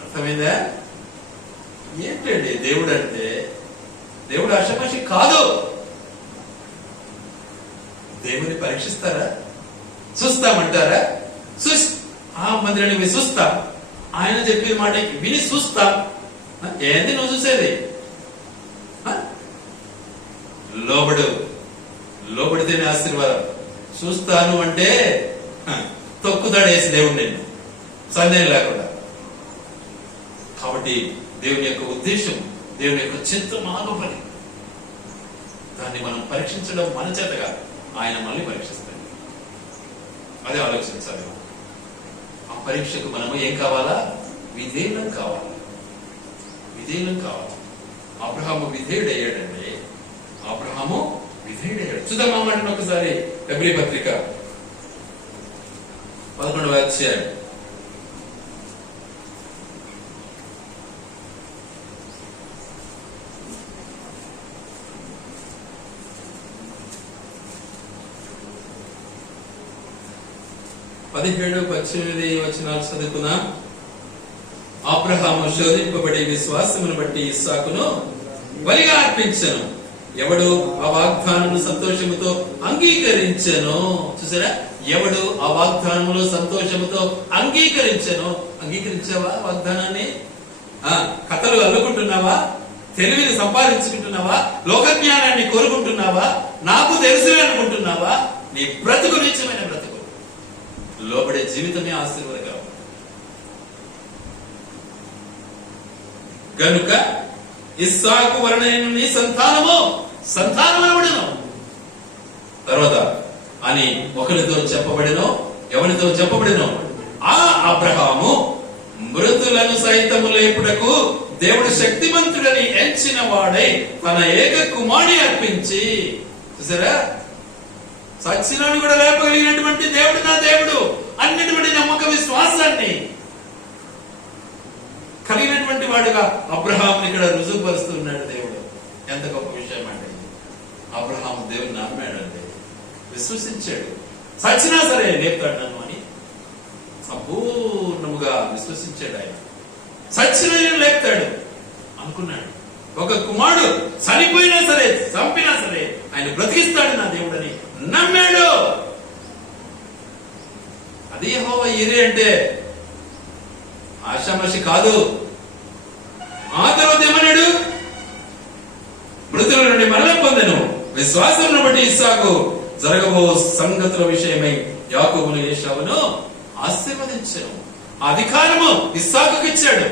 అర్థమైందా? ఏంటండి దేవుడు అంటే? దేవుడు ఆషామాషి కాదు. దేవుని పరీక్షిస్తారా? చూస్తామంటారా? మందిరాన్ని చూస్తా, ఆయన చెప్పిన మాట విని చూస్తా. ఏంది నువ్వు చూసేది? లోబడితేనే ఆశీర్వాదం. చూస్తాను అంటే తొక్కుతాడు వేసి దేవుడు నిన్ను, సందేహం లేకుండా. కాబట్టి దేవుని యొక్క ఉద్దేశం, దేవుని యొక్క చిత్తం ఆగపడి దాన్ని మనం పరీక్షించడం మన చేతగా, ఆయన మళ్ళీ పరీక్షిస్తాడు. అదే ఆలోచించాలి. ఆ పరీక్షకు మనము ఏం కావాలా? విధేయులం కావాలి. విధేయులం కావాలి. అబ్రహాము విధేయుడయ్యాడండి. అబ్రహాము విధేయుడయ్యాడు. చూద్దాం ఆ మాటను ఒకసారి. హెబ్రీ పత్రిక 11వ అధ్యాయం 17-18 వచనాలు చదువుకుందాం. అబ్రహాము శోధింపబడి విశ్వాసమును బట్టి ఇస్సాకును బలిగా అర్పించెను. ఎవడు ఆ వాగ్దానమును సంతోషముతో అంగీకరించెను. చూసారా? ఎవడు ఆ వాగ్దానములో సంతోషముతో అంగీకరించెను. అంగీకరించావా వాగ్దానాన్ని? కథలు అల్లుకుంటున్నావా? తెలివిని సంపాదించుకుంటున్నావా? లోకజ్ఞానాన్ని కోరుకుంటున్నావా? నాకు తెలుసులే అనుకుంటున్నావా? నీ బ్రతుకు నిత్యమైన బ్రతుకు. లోబడే జీవితమే ఆశీర్వాదకరం. గనుక ఇస్సాకు వలన నీ సంతానమనబడును. తర్వాత అని ఒకరితో చెప్పబడినో, ఎవరితో చెప్పబడినో, ఆ అబ్రహాము మృతులను సైతము లేపుటకు దేవుడు శక్తిమంతుడని ఎంచిన వాడై తన ఏక కుమారుని అర్పించి. చూసారా? సచ్చినాన్ని కూడా లేపగలిగినటువంటి దేవుడు నా దేవుడు అన్నటువంటి నమ్మక విశ్వాసాన్ని కలిగినటువంటి వాడుగా అబ్రహాముని ఇక్కడ రుజువుపరుస్తున్నాడు దేవుడు. ఎంత గొప్ప విషయం అండి. అబ్రహాము దేవుని నమ్మాడండి, విశ్వసించాడు. సచ్చినా సరే లేపుతాడు నన్ను అని సంపూర్ణముగా విశ్వసించాడు. ఆయన సచ్చిన లేపుతాడు అనుకున్నాడు. ఒక కుమారుడు చనిపోయినా సరే, చంపినా సరే ఆయన బ్రతికిస్తాడు నా దేవుడని నమ్మాడు. అది యెహోవా ఈరే అంటే ఆషామాషి కాదు. ఆ తర్వాత ఏమన్నాడు? మృతుల నుండి మరణం పొందెను. విశ్వాసమును బట్టి ఇస్సాకు జరగబో సంగతుల విషయమై యాకోబును ఏశావును ఆశీర్వదించెను. ఆ అధికారము ఇస్సాకుకు ఇచ్చాడు.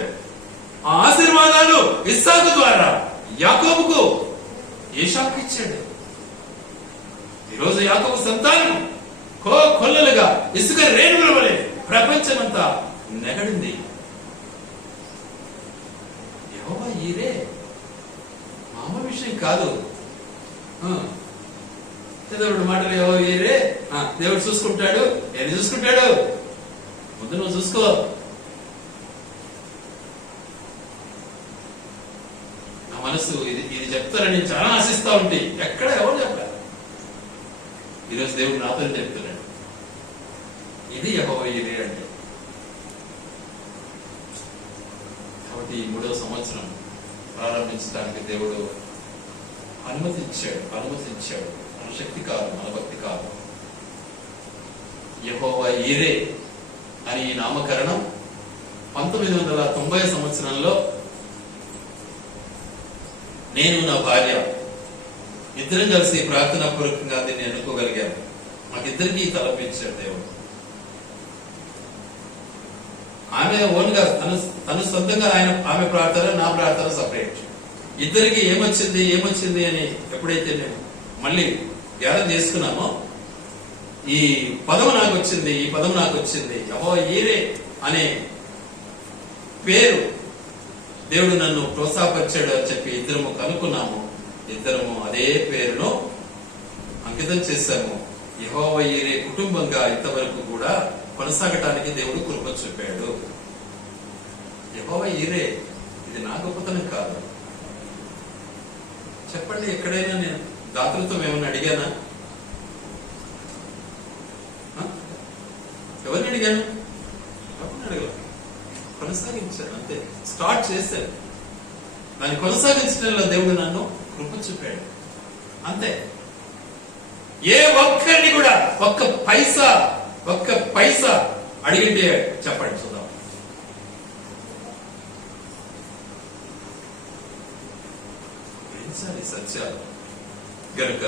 ఆ ఆశీర్వాదాలు ఇస్సాకు ద్వారా యాకోబుకు ఏశాకు ఇచ్చాడు. ఈరోజు యాకోబు సంతానం కొల్లలుగా ఇసుక రేణువుల వలె ప్రపంచమంతా నెగడింది. యెహోవా ఈరే మామూలు విషయం కాదు. దేవుడు మాటలు యెహోవా ఈరే, దేవుడు చూసుకుంటాడు. ఏది చూసుకుంటాడు? ముందు నువ్వు చూసుకో. నా మనసు ఇది చెప్తారని చాలా ఆశిస్తా ఉంటే ఎక్కడ ఎవరు చెప్పారు? ఈరోజు దేవుడు నాతో చెప్తున్నాడు, ఇది యెహోవా ఈరే అంటే. కాబట్టి ఈ 3వ సంవత్సరం ప్రారంభించడానికి దేవుడు అనుమతించాడు. మన శక్తి కాదు, మన భక్తి కాదు. యెహోవా ఈరే అని ఈ నామకరణం 1990 సంవత్సరంలో నేను నా భార్య ఇద్దరం కలిసి ప్రార్థనా పూర్వకంగా దీన్ని ఎన్నుకోగలిగాను. మాకిద్దరికి తలపించాడు దేవుడు. ఆమె ఓన్గా తను సొంతంగా ఆమె ప్రార్థన, నా ప్రార్థన సపరేట్. ఇద్దరికి ఏమొచ్చింది అని ఎప్పుడైతే నేను మళ్ళీ ధ్యానం చేసుకున్నామో, ఈ పదము నాకు వచ్చింది, యెహోవా ఈరే అనే పేరు దేవుడు నన్ను ప్రోత్సాహపరిచాడు అని చెప్పి ఇద్దరము కనుక్కున్నాము. ఇద్దరము అదే పేరును అంకితం చేశాము. యెహోవా ఈరే కుటుంబంగా ఇంతవరకు కూడా కొనసాగటానికి దేవుడు కృప చూపాడు. యెహోవా ఈరే, ఇది నా గొప్పతనం కాదు. చెప్పండి, ఎక్కడైనా నేను దాతృత్వం ఏమన్నా అడిగానా? ఎవరిని అడిగాను? అడగల. కొనసాగించాడు అంతే. స్టార్ట్ చేశాడు, దాన్ని కొనసాగించడంలో దేవుడు నన్ను కృప చూపాడు అంతే. ఏ ఒక్కరిని కూడా ఒక్క పైసా అడిగింటే చెప్పండి చూద్దాం. సత్యాలు కనుక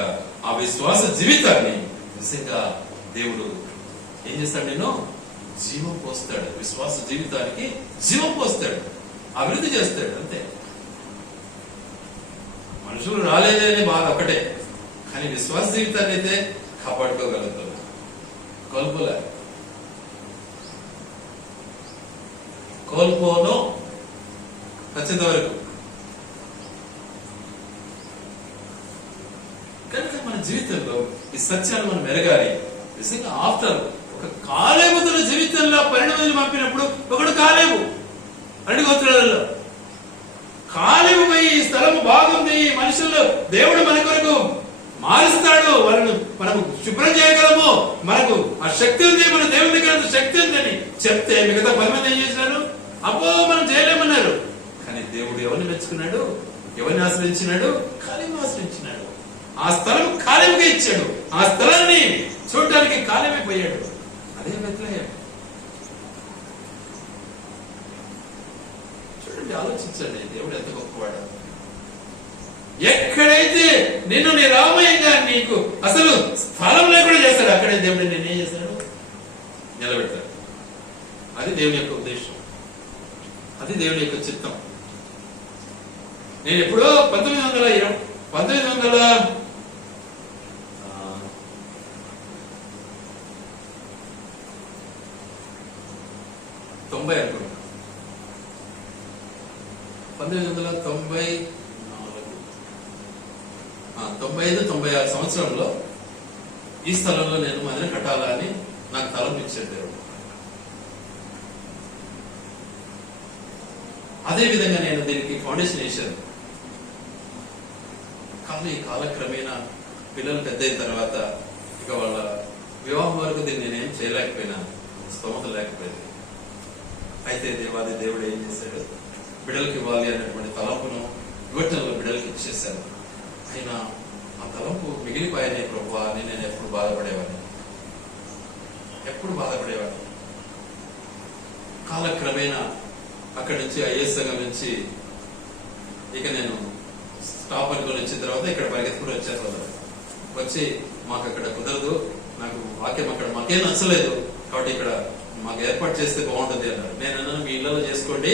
ఆ విశ్వాస జీవితాన్ని నిజంగా దేవుడు ఏం చేస్తాడు? నేను జీవం పోస్తాడు. విశ్వాస జీవితానికి జీవం పోస్తాడు, అభివృద్ధి చేస్తాడు అంతే. మనుషులు రాలేదనే బాధ ఒకటే, కానీ విశ్వాస జీవితాన్ని అయితే కాపాడుకోగలుగుతాడు. కోల్పోను ఖచ్చిత వరకు. కనుక మన జీవితంలో ఈ సత్యాలు మనం మెరగాలి. నిజంగా ఆఫ్టర్ ఒక కాలేబు తన జీవితంలో పరిణామాలు పంపినప్పుడు, ఒకడు కాలేబు 2 గోత్రాలలో కాలేబు పోయి ఈ స్థలము బాగుంది, ఈ మనుషులు దేవుడు మన కొరకు మారుస్తాడు, వాళ్ళను మనకు శుభ్రం చేయగలము, మనకు ఆ శక్తి ఉంది, మన దేవుని దగ్గర శక్తి ఉందని చెప్తే మిగతా 10 మంది ఏం చేసినారు? అబ్బో మనం చేయలేమన్నారు. కానీ దేవుడు ఎవరిని మెచ్చుకున్నాడు? ఎవరిని ఆశ్రయించినాడు? కాలేబుని ఆశ్రయించినాడు. ఆ స్థలం కాలేబుకే ఇచ్చాడు. ఆ స్థలాన్ని చూడటానికి కాలేబే పోయాడు. అదే బెత్లెహేం. చూడండి, ఆలోచించండి, దేవుడు ఎంత గొప్పవాడు. ఎక్కడైతే నిన్ను నిరామయంగా నీకు అసలు స్థలం లేకుండా చేస్తాడు, అక్కడే దేవుడు నిన్నేం చేస్తాడు? నిలబెడతాడు. అది దేవుని యొక్క ఉద్దేశం, అది దేవుని యొక్క చిత్తం. నేను ఎప్పుడో 1990 అనుకుంటా, 1995-96 సంవత్సరంలో ఈ స్థలంలో నేను మందిరం కట్టాలని నాకు తలంపించాడు దేవుడు. అదే విధంగా నేను దీనికి ఫౌండేషన్ వేశాను. కానీ కాలక్రమేణా పిల్లలు పెద్ద అయిన తర్వాత ఇక వాళ్ళ వివాహం వరకు దీన్ని నేనేం చేయలేకపోయినా, స్తోమత లేకపోయింది. అయితే దేవాది దేవుడు ఏం చేశాడు? బిడ్డలకు ఇవ్వాలి అనేటువంటి తలంపును యువజనంలో బిడ్డలకు ఇచ్చేశాను. అయినా ఆ తలంపు మిగిలిపోయానే ప్రభువా అని నేను ఎప్పుడు బాధపడేవాడిని. కాలక్రమేణా అక్కడి నుంచి ఐఎస్ సంఘం నుంచి ఇక నేను స్టాప్ అనుకుని వచ్చిన తర్వాత ఇక్కడ పరిగెత్తుకుని వచ్చారు కదా. వచ్చి మాకు అక్కడ కుదరదు, నాకు వాక్యం అక్కడ మాకేం నచ్చలేదు, కాబట్టి ఇక్కడ మాకు ఏర్పాటు చేస్తే బాగుంటుంది అన్నారు. నేను అన్నాను మీ ఇళ్లలో చేసుకోండి,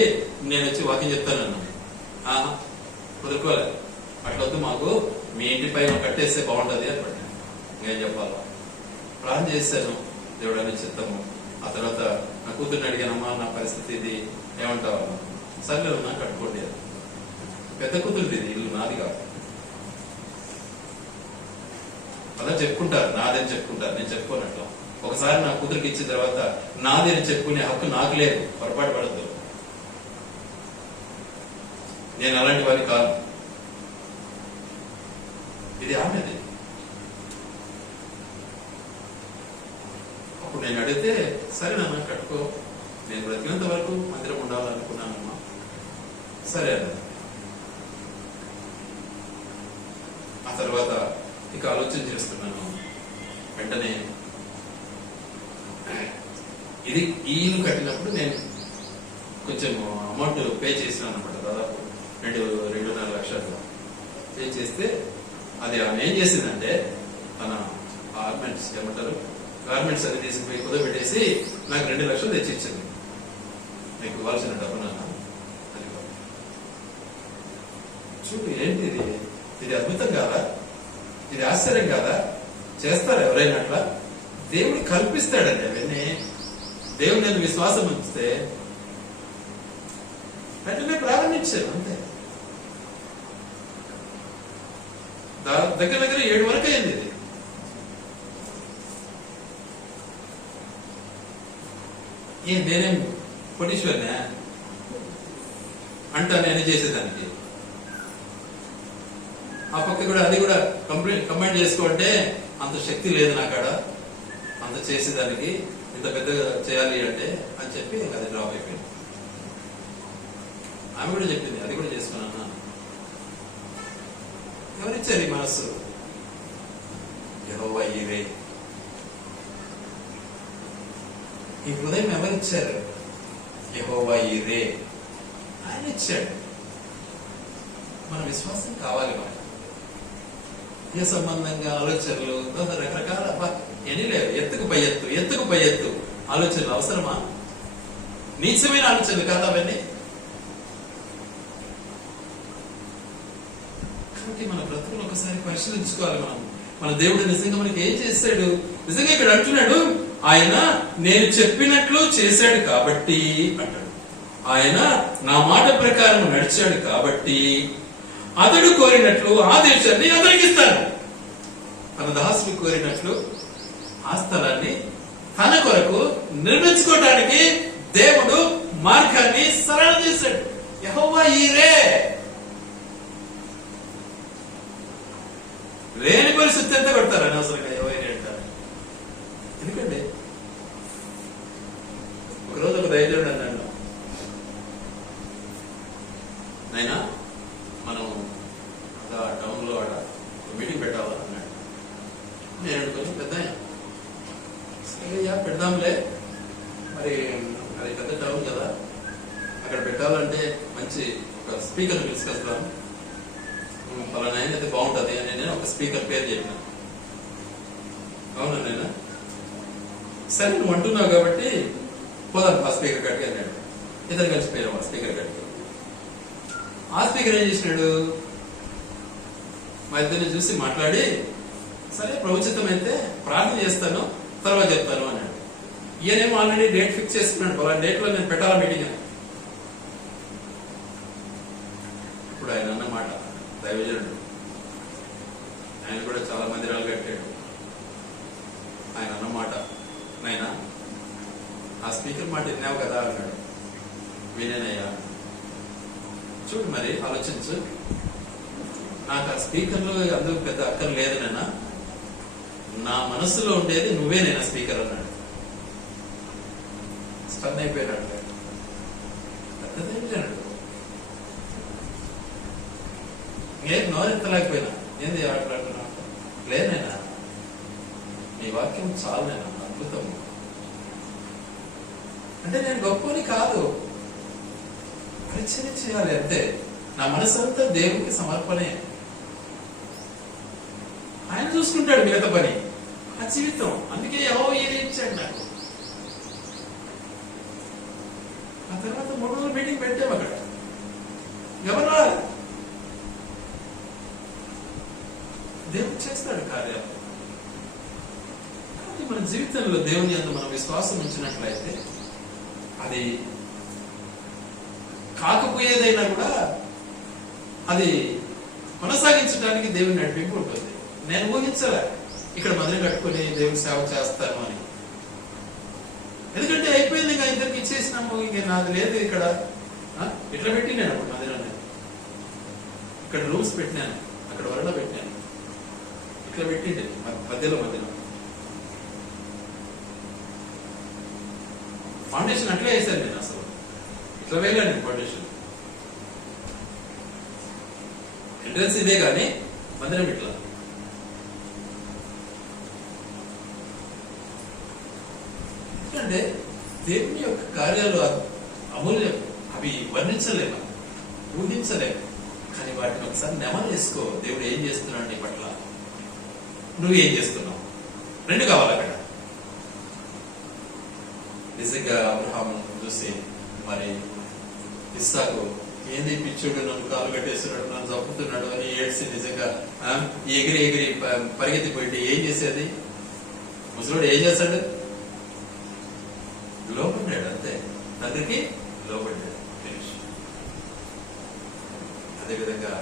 నేను వచ్చి వాక్యం చెప్తానన్నాను. కుదురుకోలే, అట్లా వద్దు, మాకు మీ ఇంటిపై కట్టేస్తే బాగుంటుంది అని పట్టాను. నేను చెప్పాలా, ప్రార్థన చేశాను, దేవుడు అని చిత్తము. ఆ తర్వాత నా కూతుర్ని అడిగానమ్మా నా పరిస్థితి ఇది ఏమంటావా, సర్లే నాకు కట్టుకోండి అది. పెద్ద కూతురుది ఇది, ఇల్లు నాది కాదు. అలా చెప్పుకుంటారు, నాదని చెప్పుకుంటారు, నేను చెప్పుకోనట్లా. ఒకసారి నా కూతురికి ఇచ్చిన తర్వాత నాది అని చెప్పుకునే హక్కు నాకు లేదు, పొరపాటు పడద్దు. నేను అలాంటి వాడిని కాదు, ఇది ఆమెది. అప్పుడు నేను అడిగితే సరే నాన్న కట్టుకో, నేను బ్రతికినంత వరకు మందిరం ఉండాలనుకున్నానమ్మా, సరే అన్న. ఆ తర్వాత ఇక ఆలోచన చేస్తున్నాను. వెంటనే ఇది ఈ ఇల్లు కట్టినప్పుడు నేను కొంచెం అమౌంట్ పే చేసినాను అనమాట, దాదాపు 2.5 లక్షలు పే చేస్తే అది ఆమె ఏం చేసిందంటే తన గార్మెంట్స్ ఏమంటారు గార్మెంట్స్ అది తీసుకుపోయి కుదపెట్టేసి నాకు 2 లక్షలు తెచ్చి ఇచ్చింది. మీకు ఇవ్వాల్సిన డబ్బు నాన్న. చూడు ఏంటి ఇది, ఇది అద్భుతం కాదా, ఇది ఆశ్చర్యం కాదా? చేస్తారు ఎవరైనా అట్లా? దేవుడు కల్పిస్తాడండి అవన్నీ. దేవుడు నేను విశ్వాసం ఉంచితే వెంటనే ప్రారంభించాను అంతే. దగ్గర 7 వరకు అయింది ఇది. నేనేం కోటీశ్వరినా అంటా నేను చేసేదానికి. ఆ పక్క కూడా అది కూడా కంబైన్ చేసుకోంటే అంత శక్తి లేదు నాకాడ అంత చేసేదానికి, ఇంత పెద్దగా చేయాలి అంటే అని చెప్పి అది డ్రాప్ అయిపోయింది. ఆమె కూడా చెప్పింది అది కూడా చేసుకున్నా. ఎవరిచ్చారు ఈ మనస్సు? యెహోవా ఈరే. ఈ హృదయం ఎవరిచ్చారు? యెహోవా ఈరే, ఆయన ఇచ్చాడు. మన విశ్వాసం కావాలి మనకి. ఏ సంబంధంగా ఆలోచనలు రకరకాల ఎన్ని లేవు. ఎత్తుకు పై ఎత్తు, ఎత్తుకు పై ఎత్తు ఆలోచనలు అవసరమా? నీచమైన ఆలోచనలు కాదు అవన్నీ. కాబట్టి మన బ్రతుకులు ఒకసారి పరిశీలించుకోవాలి మనం. మన దేవుడు నిజంగా మనకి ఏం చేశాడు? నిజంగా ఇక్కడ అంటున్నాడు, ఆయన నేను చెప్పినట్లు చేశాడు కాబట్టి అంటాడు. ఆయన నా మాట ప్రకారం నడిచాడు కాబట్టి అతడు కోరినట్లు ఆ దేశాన్ని అతనికిస్తాను. తన దాసుడు కోరినట్లు ఆ స్థలాన్ని తన కొరకు నిర్మించుకోవడానికి దేవుడు మార్గాన్ని సరళం చేశాడు. యెహోవా ఈరే. లేని పరిస్థితి ఎంత కొడతారు అనవసరంగా యెహోవా ఈరే అంటారు. ఎందుకండి ఒకరోజు ఒక దైవజనుడు అన్నాడు, నైనా మనం టౌన్ లో మీటింగ్ పెట్టాలా అన్నాడు. నేను అనుకుని పెద్ద పెడదాంలే, మరి అది పెద్ద టౌన్ కదా, అక్కడ పెట్టాలంటే మంచి ఒక స్పీకర్ తీసుకొస్తాం, పలానా అయితే బాగుంటది అని నేను ఒక స్పీకర్ పేరు చెప్పిన. అవునా నేను సరే నువ్వు అంటున్నావు కాబట్టి పోదాం ఆ స్పీకర్ కట్టుకు అన్నాడు. ఇద్దరు కలిసిపోయాం ఆ స్పీకర్ కట్టుకు. ఆ స్పీకర్ ఏం చేసినాడు, మా ఇద్దరిని చూసి మాట్లాడి సరే ప్రవచితం అయితే ప్రార్థన చేస్తాను తర్వాత చెప్తాను అన్నాడు. ఈయనేమో ఆల్రెడీ డేట్ ఫిక్స్ చేసుకున్నాడు, పలానా డేట్ లో నేను పెట్టాలా మీటింగ్ అని. ఇప్పుడు ఆయన అన్నమాట దైవజనుడు, ఆయన కూడా చాలా మందిరాలు కట్టాడు. ఆయన అన్నమాట, నాయనా ఆ స్పీకర్ మాట విన్నావు కదా అన్నాడు. వినేనయ్యా. చూడు మరి ఆలోచించు, నాకు ఆ స్పీకర్లో అందుకు పెద్ద అక్కర్ లేదు నాన్న, నా మనస్సులో ఉండేది నువ్వేనైనా స్పీకర్ అన్నాడు. స్టన్ అయిపోయినాడు. పెద్దదేంటాడు, ఏం నోరెత్తలేకపోయినా. ఏంది ఆటలాడుతున్నా? లేనైనా నీ వాక్యం చాలునైనా అద్భుతం. అంటే నేను గొప్పని కాదు, పరిచయం చేయాలి అంతే. నా మనసంతా దేవునికి సమర్పణే. ఆయన చూసుకుంటాడు మిగతా పని, ఆ జీవితం. అందుకే యెహోవా ఈరే ఇచ్చాడు నాకు. ఆ తర్వాత 3 రోజులు మీటింగ్ పెట్టాము అక్కడ. ఎవరు రారు. దేవుడు చేస్తాడు కార్యాలు. కానీ మన జీవితంలో దేవుని యందు మనం విశ్వాసం ఉంచినట్లయితే అది కాకపోయేదైనా కూడా అది కొనసాగించడానికి దేవుని నడిపింపు ఉంటుంది. నేను ఊహించలే ఇక్కడ మందిరం కట్టుకుని దేవుని సేవ చేస్తాను అని. ఎందుకంటే అయిపోయింది, ఇంకా ఇద్దరికి ఇచ్చేసినాము, ఇంక నాది లేదు ఇక్కడ. ఇట్లా పెట్టి నేను అప్పుడు మందిరాన్ని ఇక్కడ రూమ్స్ పెట్టినాను, అక్కడ వరలో పెట్టినాను, ఇట్లా పెట్టిండే మధ్యలో ఫౌండేషన్ అట్లే వేసాను నేను. అసలు ఇట్లా వేయలేను ఫౌండేషన్. ఎంట్రన్స్ ఇదే కానీ మందిరం ఇట్లా. ఎందుకంటే దేవుని యొక్క కార్యాలు అమూల్యం. అవి వర్ణించలేము, ఊహించలేము. కానీ వాటిని ఒకసారి నెమరు చేసుకో. దేవుడు ఏం చేస్తున్నాడు నీ పట్ల, నువ్వు ఏం చేస్తున్నావు. 2 కావాలి అక్కడ. నిజంగా అబ్రహాము చూసి మరి ఇస్సాకు ఏంది పిచ్చుడు, నన్ను కాలు కట్టేస్తున్నాడు, నన్ను చంపుతున్నాడు అని ఏడ్చి నిజంగా ఎగిరి ఎగిరి పరిగెత్తిపోయి ఏం చేసేది? ముసలుడు ఏం చేస్తాడు? లోపడ్డాడు అంతే. తండ్రికి లోపడ్డాడు. అదేవిధంగా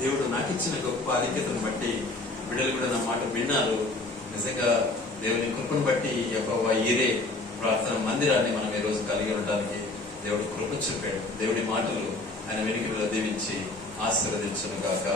దేవుడు నాకు ఇచ్చిన గొప్ప ఆధిక్యతను బట్టి బిడ్డలు కూడా నా మాట విన్నారు. నిజంగా దేవుని కృపను బట్టి యెహోవా ఈరే ప్రార్థన మందిరాన్ని మనం ఈ రోజు కలిగి ఉండడానికి దేవుడు కృప చూపాడు. దేవుడి మాటలు ఆయన వెనుకలో దీవించి ఆశీర్వదించును గాక.